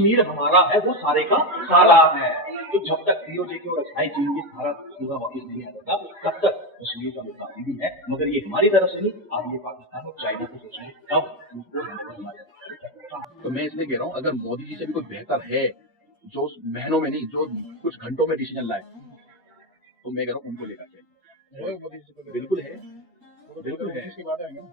कश्मीर हमारा है वो सारे का सारा है। तो जब तक सीओजे के और अस्थायी चीन के सारा पूरा वापस नहीं आता तब तक कश्मीर का मुद्दा अभी भी है, मगर ये हमारी तरफ से नहीं, आप ये पाकिस्तान और चाइना को सोचेंगे तब उनको हमारे। तो मैं इसलिए कह रहा हूँ, अगर मोदी जी से भी कोई बेहतर है जो महीनों में नहीं, जो कुछ घंटों में डिसीजन लाए, तो मैं कह रहा हूँ उनको लेकर के। बिल्कुल है, बिल्कुल है।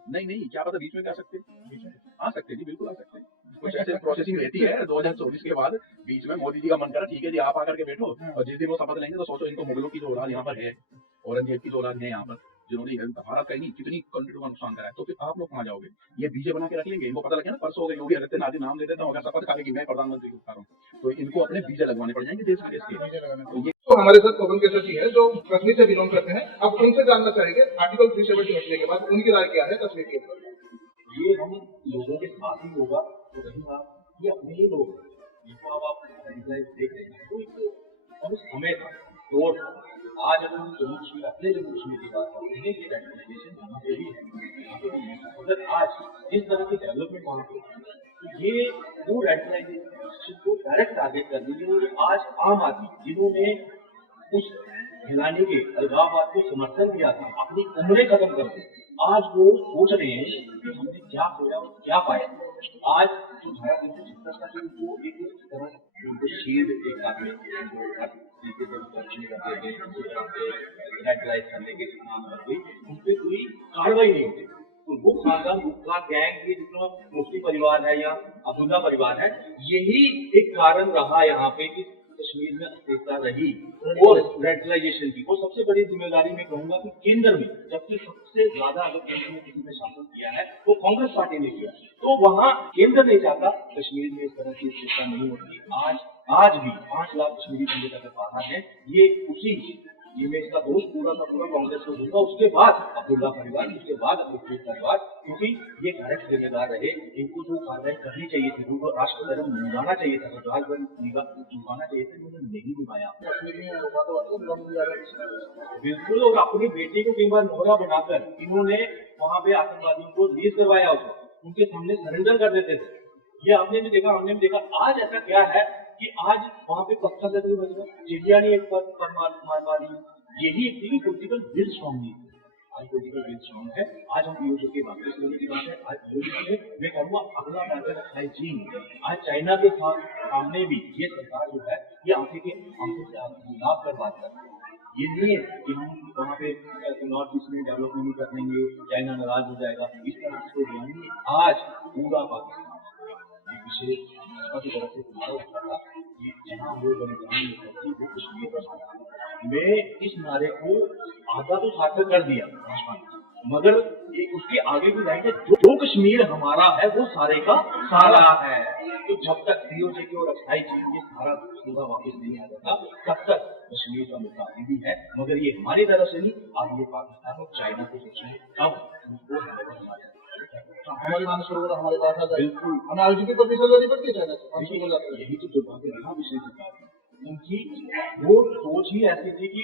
नहीं, क्या पता बीच में आ सकते जी, बिल्कुल आ सकते हैं। कुछ ऐसे प्रोसेसिंग रहती है 2024 के बाद, बीच में मोदी जी का मन करा ठीक है जी आप आकर के बैठो, और जिस दिन वो शपथ लेंगे तो सोचो इनको मुगलों की जो औलाद यहाँ पर है, औरंगजेब की जो औलाद है यहाँ पर, जिन्होंने भारत का ही नहीं कितनी कंट्री को नुकसान कराया, तो फिर आप लोग कहाँ जाओगे? ये बीजे बना के रख लेंगे, इनको पता लगे ना परसों हो गए योगी आदित्यनाथ नाम ले देता हूँ, अगर शपथ खा लेगी मैं प्रधानमंत्री को रहा हूँ, तो इनको अपने बीजे लगवाने पड़ जाएंगे देश के। तो हमारे साथ पवन केसर जी है जो कश्मीर से बिलोंग करते हैं। अब उनसे जानना चाहेंगे आर्टिकल 370 हटने के बाद उनकी राय क्या है कश्मीर के ऊपर। ये हम लोगों के साथ ही होगा तो रही बात, ये अपने ही लोग जिनको अब आप देख रहे हैं, तो एक समय था दौर था। आज अगर हम जम्मू कश्मीर अपने जम्मू कश्मीर की बात करते हैं, ये रेडिकलाइजेशन वहाँ पे भी है, अगर आज जिस तरह की डेवलपमेंट वहाँ पे, तो ये वो रेडिकलाइजेशन को डायरेक्ट टारगेट कर दीजिए। और आज आम आदमी जिन्होंने उस हिलाने के अलगाववाद को समर्थन किया था, अपनी उम्रें खत्म कर दी, आज वो सोच रहे हैं कि हमने क्या खोया और क्या पाया। आज जो धारा 376 का वो एक तरह उनको शील्ड एक आदमी रेडलाइज करने के नाम पर गई, उन पर कोई कार्रवाई नहीं होती। तो वो खानदान गुप्ता गैंग, ये जितना मुफ्ती परिवार है या अब्दुल्ला परिवार है, यही एक कारण रहा यहाँ पे कि कश्मीर में अस्थिरता रही और रेडिकलाइजेशन की। और सबसे बड़ी जिम्मेदारी मैं कहूंगा कि केंद्र में, जबकि सबसे ज्यादा अगर केंद्र में किसी ने शासन किया है तो कांग्रेस पार्टी ने किया, तो वहां केंद्र नहीं चाहता कश्मीर में इस तरह की स्थिरता नहीं होती। आज भी 5 लाख कश्मीरी पंडित अगर बाहर है, ये उसी ये मैं इसका दोष पूरा का पूरा कांग्रेस को दूंगा, उसके बाद अब्दुल्ला परिवार, उसके बाद अब्दुल परिवार, क्योंकि ये डायरेक्ट जिम्मेदार रहे। इनको जो कार्रवाई करनी चाहिए थी, उनको राष्ट्र धर्म निभाना चाहिए था, राजभर निभाना चाहिए था, उन्होंने नहीं निभाया। बिल्कुल, और अपनी बेटी को कई बार मोहरा बनाकर इन्होंने वहां पे आतंकवादियों को रिलीज करवाया, उसको उनके सामने सरेंडर कर देते थे। ये आपने भी देखा, हमने भी देखा। आज ऐसा क्या है कि आज वहां पे पत्थर लगे हुए बच गए, चिड़िया ने एक पर मारी, यही एक थी पॉलिटिकल विल स्ट्रॉन्ग नहीं। आज पॉलिटिकल विल स्ट्रॉन्ग है। आज हम पीओके के वापस लेने की बात है। आज मैं कहूँगा अगला टारगेट रखा है चीन। आज चाइना के सामने भी ये सरकार जो है, ये आंखें से लाभ कर बात कर रही है। ये नहीं है कि हम वहाँ पे नॉर्थ ईस्ट में डेवलपमेंट नहीं कर देंगे, चाइना नाराज हो जाएगा, इस तरह से यानी आज पूरा पाकिस्तान विशेष की तरफ से जहाँ वो बलिदान करती वो कश्मीर का नारा। मैं इस नारे को आधा तो सार्थक कर दिया भाजपा ने, मगर उसके आगे भी लाइन है, जो कश्मीर हमारा है वो सारे का सारा है। तो जब तक सीओजे के और अस्थायी चीन के सारा पूरा वापस नहीं आ जाता तब तक कश्मीर का मुद्दा अभी भी है, मगर ये हमारी तरफ से नहीं, आप ये पाकिस्तान और चाइना को सोचेंगे तब उनको हमारी मानसरोवर हमारे पास आ जाए, बिल्कुल हमें आईजीपी पर भी सजा नहीं पड़ती चाइना से। यही तो दुर्भाग्य रहा पिछले सरकार में, उनकी वो सोच ही ऐसी थी कि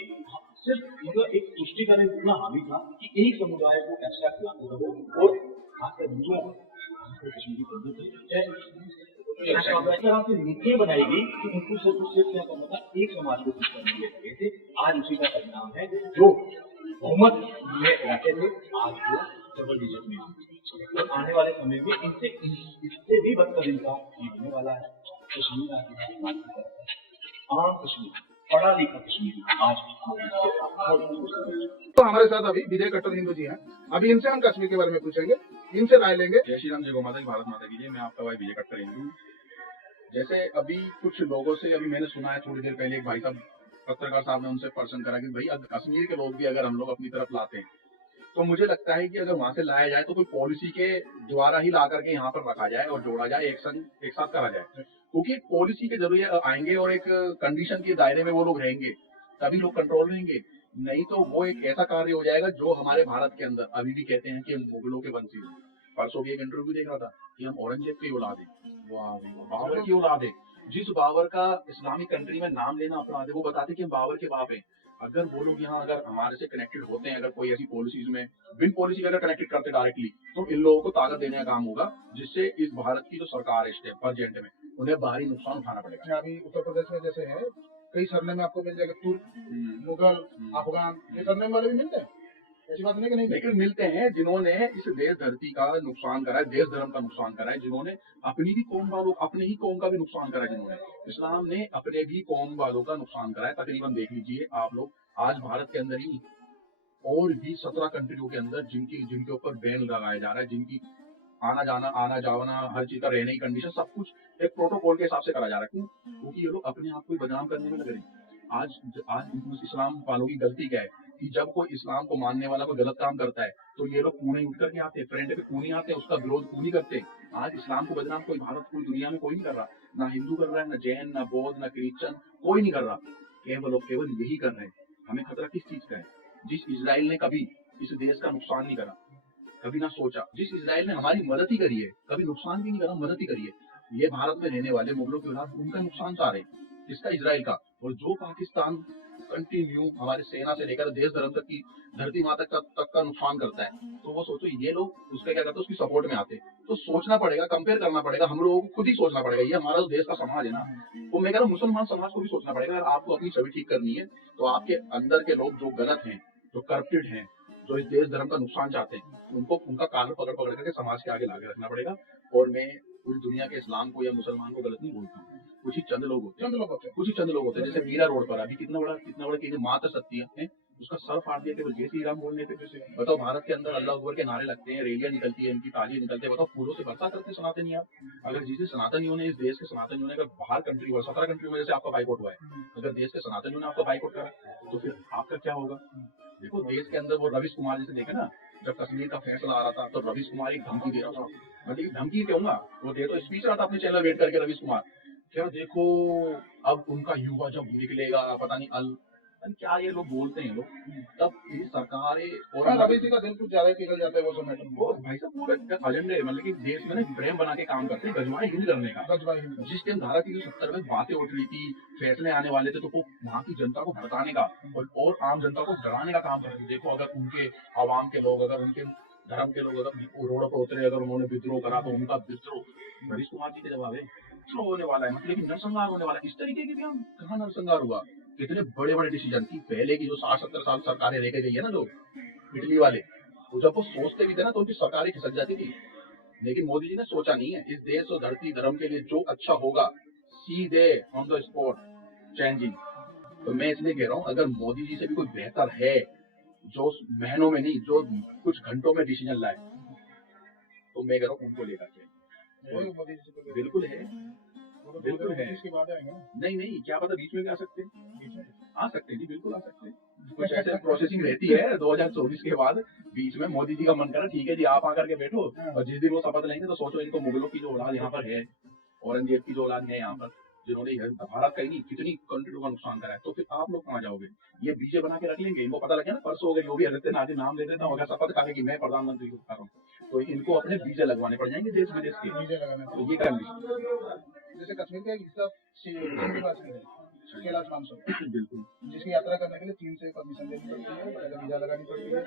सिर्फ मतलब एक तुष्टिकरण इतना हावी था कि एक समुदाय को एक्स्ट्रा खिलाते रहो, और खासकर हिंदुओं को कश्मीरी पंडित नीतियां बनाई गई कि उनको सिर्फ क्या करना था, एक समाज को कुछ करने के लगे थे। आज उसी का परिणाम है, जो बहुमत में रहते थे आज वो डबल डिजिट में और आने वाले समय में इससे भी बदतर इनका होने वाला है। कश्मीर आम कश्मीर, पढ़ा लिखा कश्मीर आज तो हमारे साथ अभी विजय कट्टर हिंदू जी हैं। अभी इनसे हम कश्मीर के बारे में पूछेंगे, इनसे राय लेंगे। जय श्री राम, जय गौ माता की, भारत माता की जय। मैं आपका भाई विजय कट्टर हिंदू। जैसे अभी कुछ लोगों से अभी मैंने सुना है, थोड़ी देर पहले एक भाई साहब पत्रकार साहब ने उनसे प्रश्न करा कि भाई कश्मीर के लोग भी अगर हम लोग अपनी तरफ लाते हैं, तो मुझे लगता है कि अगर वहां से लाया जाए तो कोई पॉलिसी के द्वारा ही ला करके यहाँ पर रखा जाए और जोड़ा जाए, एक्शन एक साथ करा जाए, क्योंकि पॉलिसी के जरिए आएंगे और एक कंडीशन के दायरे में वो लोग रहेंगे, तभी लोग कंट्रोल रहेंगे। नहीं तो वो एक ऐसा कार्य हो जाएगा जो हमारे भारत के अंदर अभी भी कहते हैं कि हम मुगलों के वंशी हैं। परसों भी एक इंटरव्यू देख रहा था कि हम औरंगजेब की औलाद है, बाबर की औलाद है। जिस बाबर का इस्लामिक कंट्री में नाम लेना अपराध है, वो बताते कि हम बाबर के बाप हैं। अगर वो लोग यहाँ अगर हमारे से कनेक्टेड होते हैं, अगर कोई ऐसी पॉलिसीज में बिन पॉलिसी अगर कनेक्टेड करते डायरेक्टली, तो इन लोगों को ताकत देने का काम होगा, जिससे इस भारत की जो सरकार है इस टाइम प्रेजेंट में, उन्हें बाहरी नुकसान उठाना पड़ेगा। अच्छा, अभी उत्तर प्रदेश में जैसे है, कई सरनेम में आपको मिल जाएगा, तुर्क, मुगल, अफगान, ये सरनेम वाले भी मिलते हैं। ऐसी बात नहीं कि नहीं मिलते। लेकिन मिलते हैं जिन्होंने इस देश धरती का नुकसान करा है, देश धर्म का नुकसान करा है, जिन्होंने अपनी भी कौम वालों, अपने ही कौम का भी नुकसान करा है, जिन्होंने इस्लाम ने अपने भी कौम वालों का नुकसान करा है। तकरीबन देख लीजिए आप लोग, आज भारत के अंदर ही और भी 17 कंट्रियों के अंदर जिनके ऊपर बैन लगाया जा रहा है, जिनकी आना जाना हर चीज का रहने की कंडीशन सब कुछ एक प्रोटोकॉल के हिसाब से करा जा रहा है। क्यों? क्योंकि ये लोग अपने आप को बदनाम करने में लग रहे हैं। आज इस्लाम वालों की गलती क्या है कि जब कोई इस्लाम को मानने वाला कोई गलत काम करता है तो ये लोग पूरे उठ करके आते हैं, फ्रंट पे क्यों नहीं आते, उसका विरोध क्यों नहीं करते। आज इस्लाम को बदनाम कोई भारत, पूरी दुनिया में कोई नहीं कर रहा, ना हिंदू कर रहा है, ना जैन, ना बौद्ध, ना क्रिश्चियन, कोई नहीं कर रहा। केवल यही कर रहे हैं। हमें खतरा किस चीज का है? जिस इजराइल ने कभी इस देश का नुकसान नहीं करा, कभी ना सोचा, जिस इजराइल ने हमारी मदद ही करी है, कभी नुकसान भी नहीं करा, मदद ही करी है। ये भारत में रहने वाले मुगलों के औलाद उनका नुकसान चाह रहे हैं, किसका? इजराइल का। और जो पाकिस्तान कंटिन्यू हमारे सेना से लेकर देश धर्म तक की धरती माता तक का नुकसान करता है, तो वो सोचो ये लोग उसके क्या करते हैं, उसकी सपोर्ट में आते हैं। तो सोचना पड़ेगा, कंपेयर करना पड़ेगा, हम लोगों को खुद ही सोचना पड़ेगा। ये हमारा देश का समाज है ना, तो मैं कह रहा हूँ मुसलमान समाज को भी सोचना पड़ेगा। अगर आपको अपनी छवि ठीक करनी है तो आपके अंदर के लोग जो गलत हैं, जो करप्टेड हैं, जो इस देश धर्म का नुकसान चाहते हैं, उनको उनका कान पकड़ पकड़ करके समाज के आगे लाके रखना पड़ेगा। और मैं पूरी दुनिया के इस्लाम को या मुसलमान को गलत नहीं बोलता हूँ। कुछ ही चंद लोग होते हैं, जैसे मीरा रोड पर अभी कितना बड़ा कि मात्र सत्य है, उसका सर फाड़ दिया केवल जय श्री राम बोलने पे। बताओ, भारत के अंदर अल्लाह अकबर के नारे लगते हैं, रैलियां निकलती है, इनकी तालियां निकलते हैं। बताओ, फूलों से बरसा करते सनातनी आप। अगर जिसे सनातनियों ने, इस देश के सनातनियों ने अगर बाहर कंट्री 17 कंट्रियों में जैसे आपका बाइकआउट हुआ है, अगर देश के सनातनियों ने आपका बाइकआउट करा तो फिर आपका क्या होगा? देखो, देश के अंदर वो रवीश कुमार जैसे देखे ना, जब कश्मीर का फैसला आ रहा था तो रवीश कुमार एक धमकी दे रहा था। मतलब धमकी कहूंगा, वो दे तो स्पीच रहा था अपने चैनल वेट करके रवीश कुमार, क्या देखो अब उनका युवा जब निकलेगा पता नहीं क्या ये लोग बोलते हैं लोग, तब ये सरकारें और अभी इसी का दिल कुछ ज्यादा पिघल जाता है वो समय वो भाई साहब पूरे एजेंडे, मतलब कि देश में ना फ्रेम बना के काम करते हैं, गजवाई हिंद करने का। जिस टाइम धारा 370 में बातें उठ रही थी, फैसले आने वाले थे, तो वो वहाँ की जनता को भड़काने का और आम जनता को डराने का काम करते हैं। देखो, अगर उनके आवाम के लोग, अगर उनके धर्म के लोग अगर रोड पर उतरे, अगर उन्होंने विद्रोह करा तो उनका विद्रोह रवीश कुमार जी के जवाब है विद्रोह होने वाला है, मतलब कि नरसंहार होने वाला है। इस तरीके की भी हम कहाँ नरसंहार हुआ? कितने बड़े बड़े डिसीजन की पहले की जो 60-70 साल सरकारें लेके गई है ना लोग, इटली वाले, तो जब वो सोचते भी थे ना तो उनकी सरकारें खिसक जाती थी। लेकिन मोदी जी ने सोचा नहीं है, इस देश और धरती धर्म के लिए जो अच्छा होगा सीधे ऑन द स्पॉट चेंजिंग। तो मैं इसलिए कह रहा हूँ, अगर मोदी जी से भी कोई बेहतर है जो महीनों में नहीं, जो कुछ घंटों में डिसीजन लाए, तो मैं कह रहा हूँ उनको लेकर के। बिल्कुल है, बिल्कुल है। नहीं, क्या पता बीच में भी आ सकते हैं, आ सकते हैं जी, बिल्कुल आ सकते हैं। कुछ ऐसे प्रोसेसिंग रहती है 2024 के बाद, बीच में मोदी जी का मन करा ठीक है जी आप आकर के बैठो, और जिस दिन वो शपथ लेंगे तो सोचो इनको मुगलों की जो औलाद यहाँ पर है, औरंगजेब की जो औलाद है यहाँ पर, जिन्होंने भारत का ही नहीं कितनी कंट्री का नुकसान करा है, तो फिर आप लोग कहाँ जाओगे? ये बीजे बना के रख लेंगे, इनको पता लगे ना परसों हो गए योगी आदित्यनाथ नाम ले देता हूँ, अगर शपथ खा कि मैं प्रधानमंत्री को कर रहा हूँ, तो इनको अपने बीजे लगवाने पड़ जाएंगे देश विदेश के, तो ये कर जैसे कश्मीर का एक हिस्सा कैलाश मानसरोवर, बिल्कुल, जिसकी यात्रा करने के लिए चीन से परमिशन लेनी पड़ती है, पहले वीजा लगानी पड़ती है,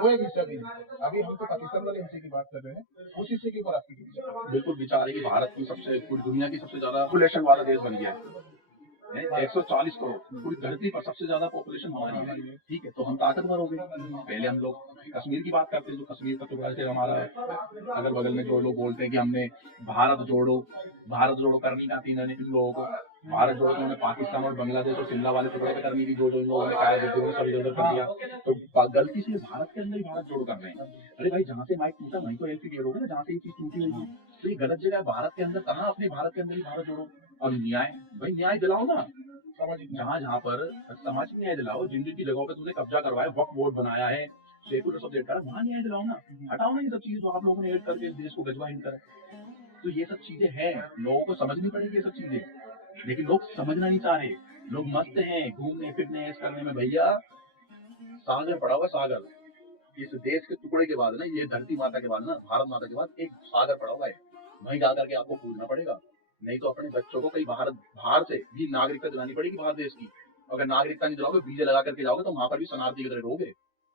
वो एक हिस्सा भी है। अभी हम तो पाकिस्तान वाले हिस्से की बात कर रहे हैं, उस हिस्से के ऊपर आपकी बिल्कुल विचार है कि भारत की सबसे, पूरी दुनिया की सबसे ज्यादा पॉपुलेशन वाला देश बन गया है, 140 करोड़ पूरी धरती पर सबसे ज्यादा पॉपुलेशन हमारी है। ठीक है, तो हम ताकतवर हो गए। पहले हम लोग कश्मीर की बात करते हैं, जो कश्मीर का टुकड़ा से हमारा अगल बगल में जो लोग बोलते हैं कि हमने भारत जोड़ो करनी आती है इन लोगों को, भारत जोड़ो उन्होंने पाकिस्तान और बांग्लादेश और शिमला वाले टुकड़े पे करनी थी, जो इन लोगों ने कहा है सब इधर कर दिया, तो गलती से भारत के अंदर ही भारत जोड़ो कर रहे हैं। अरे भाई, जहाँ से माइक टूटा वहीं तो एलपी होगा ना, जहाँ से ये चीज टूटी हुई है, तो ये गलत जगह है भारत के अंदर, कहाँ अपने भारत के अंदर ही भारत जोड़ो। और न्याय दिलाओ ना, जहाँ पर सामाजिक न्याय दिलाओ, जिन जिन की जगहों पे तुमने कब्जा करवाया, वक्त बोर्ड बनाया है, सेकुलर सब्जेक्ट करा, वहाँ न्याय दिलाओ ना, हटाओ ना ये सब चीजें जो आप लोगों ने ऐड करके देश को गजवाहीन करे। तो ये सब चीजें हैं, लोगों को समझनी पड़ेगी ये सब चीजें, लेकिन लोग समझना नहीं चाह रहे, लोग मस्त हैं घूमने फिरने ऐसे करने में। भैया, सागर पड़ा हुआ, सागर इस देश के टुकड़े के बाद ना, ये धरती माता के बाद ना, भारत माता के बाद एक सागर पड़ा हुआ है, वहीं जाकर के आपको पूछना पड़ेगा, नहीं तो अपने बच्चों को कई बाहर से भी नागरिकता दिलानी पड़ेगी, बाहर देश की। अगर नागरिकता नहीं दिलाओगे, वीजा लगा करके जाओगे, तो वहां पर भी शरणार्थी की तरह रहोगे।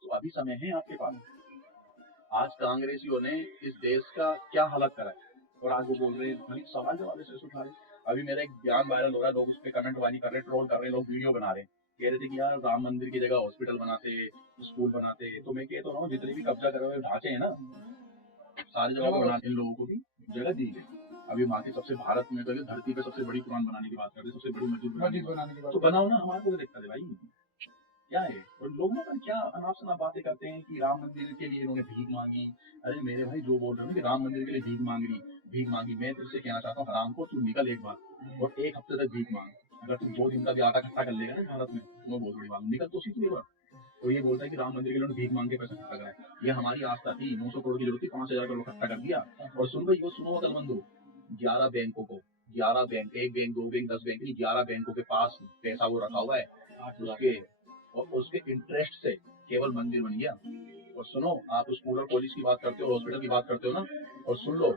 तो अभी समय है आपके पास। आज कांग्रेसियों ने इस देश का क्या हालत करा है, और आज वो बोल रहे हैं, सवाल जवाब से उठा रहे, अभी मेरा एक बयान वायरल हो रहा है, लोग उस पे कमेंट वाली कर रहे हैं, ट्रोल कर रहे हैं, लोग वीडियो बना रहे हैं, कह रहे थे कि यार राम मंदिर की जगह हॉस्पिटल बनाते, स्कूल बनाते। तो मैं कहता हूँ जितने भी कब्जा करे हुए ढांचे हैं ना, सारी जगह को बनाने इन लोगों को भी जगह दी गई। अभी वहाँ के सबसे भारत में तो धरती पे सबसे बड़ी कुरान बनाने की बात करते हैं, सबसे बड़ी मस्जिद मस्जिद बनाने के बाद तो बनाओ ना, हमारे को दिक्कत है भाई, क्या है। और लोग ना क्या अनाप शनाप बातें करते हैं कि राम मंदिर के लिए इन्होंने भीख मांगी। अरे मेरे भाई जो बोल रहे हो कि राम मंदिर के लिए भीख मांगी, मैं तुझसे कहना चाहता हूँ हराम को, तू निकल एक बार और एक हफ्ते तक भीख मांग। अगर तुम 2 दिन का भी आटा इकट्ठा कर लेगा ना भारत में, तो बहुत बड़ी बात, निकल तो उसी की बात। तो ये बोलता है कि राम मंदिर के लिए भीख मांग के पैसा इकट्ठा करा है। ये हमारी आस्था थी, 900 करोड़ की जरूरत थी, 5000 करोड़ इकट्ठा कर दिया। और सुन भाई, वो सुनो अकलमंदो, 11 बैंकों को, 11 बैंक, 1 बैंक 2 बैंक 10 बैंक नहीं, 11 बैंकों के पास पैसा वो रखा हुआ है, उसके और उसके इंटरेस्ट से केवल मंदिर बन गया। और सुनो, आप स्कूल और कॉलेज की बात करते हो, हॉस्पिटल की बात करते हो ना, और सुन लो,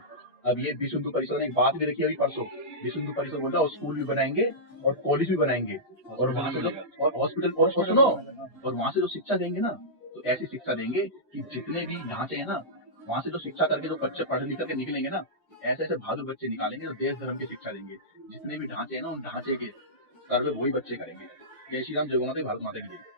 अब ये विश्व हिंदू परिषद ने एक बात भी रखी अभी परसों, विश्व हिंदू परिषद बोल रहा है स्कूल भी बनाएंगे और कॉलेज भी बनाएंगे, और वहां से और हॉस्पिटल, और सुनो, और वहां से जो शिक्षा देंगे ना, तो ऐसी शिक्षा देंगे कि जितने भी ढांचे हैं ना, वहां से जो शिक्षा करके जो बच्चे पढ़ लिख करके निकलेंगे ना, ऐसे ऐसे बहादुर बच्चे निकालेंगे, जो देश धर्म की शिक्षा देंगे। जितने भी ढांचे हैं ना, उन ढांचे के सर्वे वही बच्चे करेंगे। जय श्री राम, जय गौ माता, भारत माता की जय।